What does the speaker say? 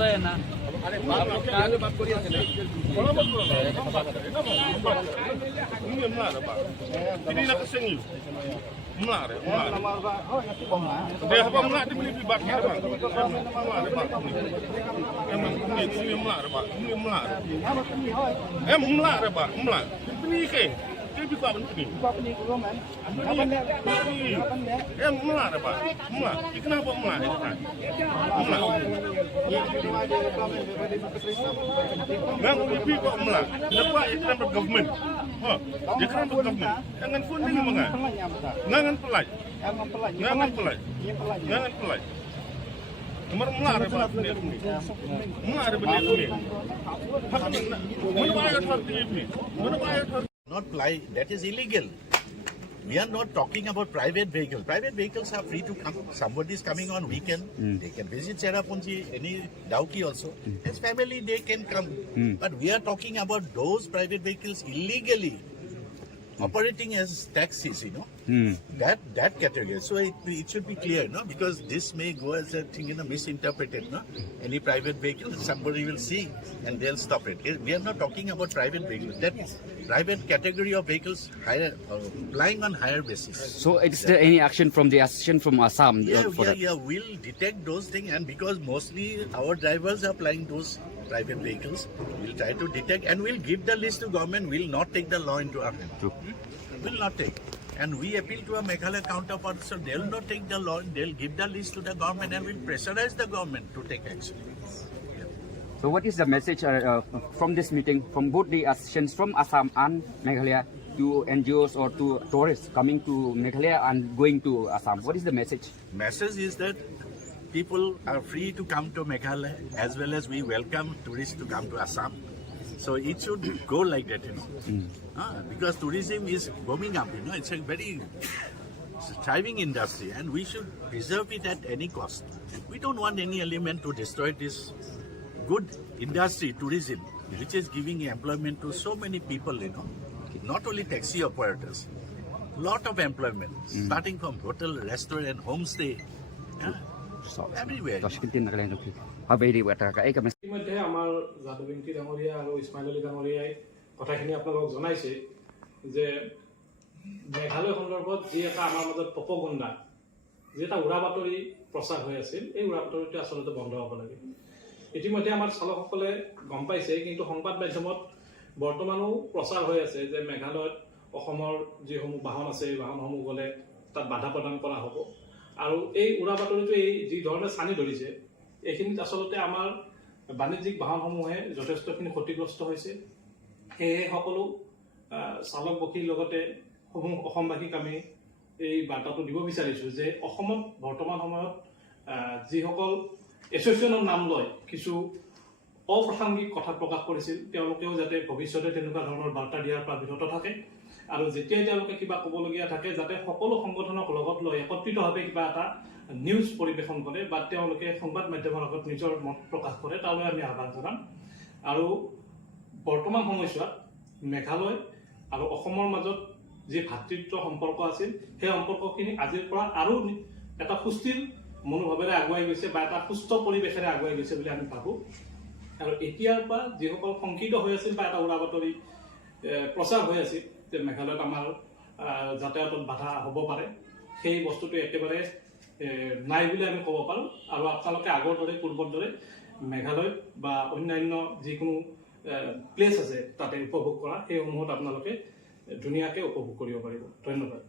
যায় না Tapi kau ni. Apa ni? Mula apa? Mula. Kenapa mula? Mula. Ngang lebih kok mula. Lepas iklan bergovernment. Iklan bergovernment. Jangan funding mengan. Ngangan pelaj. Ngangan pelaj. Ngangan pelaj. Nomor mula apa? Mula apa ni? Hak ni. Mana bayar harta ni? Mana bayar harta? Not fly, that is illegal. We are not talking about private vehicles. Private vehicles are free to come. Somebody is coming on weekend, they can visit Cherrapunji, any Dauki also. As family, they can come. But we are talking about those private vehicles illegally operating as taxis, you know. That category. So it should be clear, no? Because this may go as a thing, misinterpreted, no? Any private vehicle, somebody will see and they'll stop it. We are not talking about private vehicles. That private category of vehicles flying on higher basis. So is there any action from the association from Assam? Yeah, we'll detect those things, and because mostly our drivers are flying those private vehicles, we'll try to detect and we'll give the list to government. We'll not take the law into our hands. Will not take. And we appeal to our Meghalaya counterparts, so they'll not take the law, they'll give the list to the government and we'll pressurize the government to take action. So what is the message from this meeting from both the associations from Assam and Meghalaya to NGOs or to tourists coming to Meghalaya and going to Assam? What is the message? Message is that people are free to come to Meghalaya as well as we welcome tourists to come to Assam. So it should go like that, you know. Because tourism is booming up, you know. It's a very thriving industry and we should preserve it at any cost. We don't want any element to destroy this good industry, tourism, which is giving employment to so many people, you know. Not only taxi operators, lot of employment, starting from hotel, restaurant, homestay, everywhere. ইতিমধ্যে আমাৰ যাদৱিংকী ডাঙৰীয়া আৰু ইছমাইল আলী ডাঙৰীয়াই কথাখিনি আপোনালোকক জনাইছে যে মেঘালয় সন্দৰ্ভত যি এটা আমাৰ মাজত প্ৰপগণ্ডা যি এটা উৰা বাতৰি প্ৰচাৰ হৈ আছিল এই উৰা বাতৰিটো আচলতে বন্ধ হ'ব লাগে ইতিমধ্যে আমাৰ চালকসকলে গম পাইছে কিন্তু সংবাদ মাধ্যমত বৰ্তমানো প্ৰচাৰ হৈ আছে যে মেঘালয়ত অসমৰ যিসমূহ বাহন আছে এই বাহনসমূহ গ'লে তাত বাধা প্ৰদান কৰা হ'ব আৰু এই উৰা বাতৰিটো এই যি ধৰণে চানি ধৰিছে এইখিনিত আচলতে আমাৰ বাণিজ্যিক বাহনসমূহে যথেষ্টখিনি ক্ষতিগ্ৰস্ত হৈছে সেয়ে সকলো চালক বকীৰ লগতে অসমবাসীক আমি এই বাৰ্তাটো দিব বিচাৰিছোঁ যে অসমত বৰ্তমান সময়ত যিসকল এছ'চিয়েশ্যনৰ নাম লয় কিছু অপ্ৰাসংগিক কথা প্ৰকাশ কৰিছিল তেওঁলোকেও যাতে ভৱিষ্যতে তেনেকুৱা ধৰণৰ বাৰ্তা দিয়াৰ পৰা বিৰত থাকে আৰু যেতিয়াই তেওঁলোকে কিবা ক'বলগীয়া থাকে যাতে সকলো সংগঠনক লগত লৈ একত্ৰিতভাৱে কিবা এটা নিউজ পৰিৱেশন কৰে বা তেওঁলোকে সংবাদ মাধ্যমৰ আগত নিজৰ মত প্ৰকাশ কৰে তালৈ আমি আহ্বান জনাম আৰু বৰ্তমান সময়ছোৱাত মেঘালয় আৰু অসমৰ মাজত যি ভাতৃত্ব সম্পৰ্ক আছিল সেই সম্পৰ্কখিনি আজিৰ পৰা আৰু এটা সুস্থিৰ মনোভাৱেৰে আগুৱাই গৈছে বা এটা সুস্থ পৰিৱেশেৰে আগুৱাই গৈছে বুলি আমি ভাবোঁ আৰু এতিয়াৰ পৰা যিসকল শংকিত হৈ আছিল বা এটা উৰা বাতৰি প্ৰচাৰ হৈ আছিল যে মেঘালয়ত আমাৰ যাতায়াতত বাধা হ'ব পাৰে সেই বস্তুটো একেবাৰে নাই বুলি আমি ক'ব পাৰোঁ আৰু আপোনালোকে আগৰ দৰে পূৰ্বৰ দৰে মেঘালয় বা অন্যান্য যিকোনো প্লেচ আছে তাতে উপভোগ কৰা সেইসমূহত আপোনালোকে ধুনীয়াকৈ উপভোগ কৰিব পাৰিব ধন্যবাদ